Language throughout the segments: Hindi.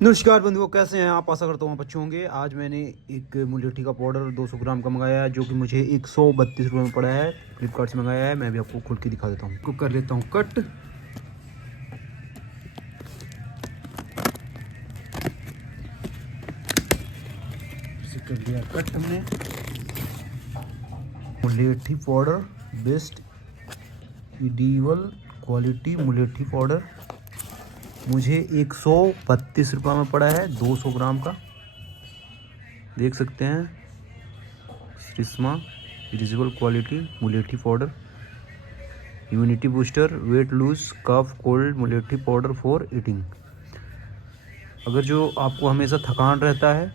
नमस्कार बंधुओं, कैसे हैं आप? आशा करता हूँ आप अच्छे होंगे। आज मैंने एक मुलेठी का पाउडर 200 ग्राम का मंगाया है, जो कि मुझे 132 रुपये में पड़ा है। फ्लिपकार्ट से मंगाया है। मैं भी आपको खोल के दिखा देता हूँ। को कर लेता हूँ कट। इसे कर लिया कट हमने। मुलेठी पाउडर बेस्ट इडीवल क्वालिटी मुलेठी पाउडर मुझे 132 रुपये में पड़ा है, 200 ग्राम का। देख सकते हैं, श्रिस्मा इरिजिबल क्वालिटी मुलेठी powder, immunity booster, weight lose, cough cold मुलेठी पाउडर फॉर ईटिंग। अगर जो आपको हमेशा थकान रहता है,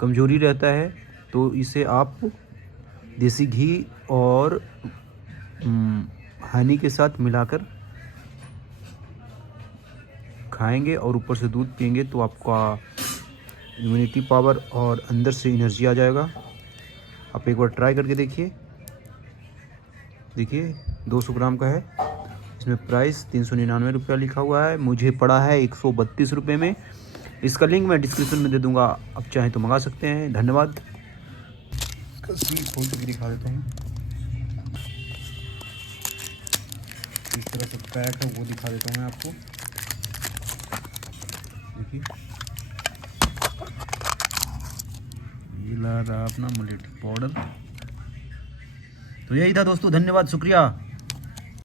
कमजोरी रहता है, तो इसे आप देसी घी और हनी के साथ मिलाकर खाएंगे और ऊपर से दूध पिएंगे तो आपका इम्यूनिटी पावर और अंदर से एनर्जी आ जाएगा। आप एक बार ट्राई करके देखिए। 200 ग्राम का है। इसमें प्राइस 399 रुपया लिखा हुआ है। मुझे पड़ा है 132 रुपये में। इसका लिंक मैं डिस्क्रिप्शन में दे दूंगा, आप चाहें तो मंगा सकते हैं। धन्यवाद। इसका सील खोल के दिखा देता हूँ। इस तरह से पैक है, वो दिखा देता हूँ मैं आपको। देखिए, ये ला रहा अपना मुलेठी पाउडर। तो यही था दोस्तों, धन्यवाद, शुक्रिया।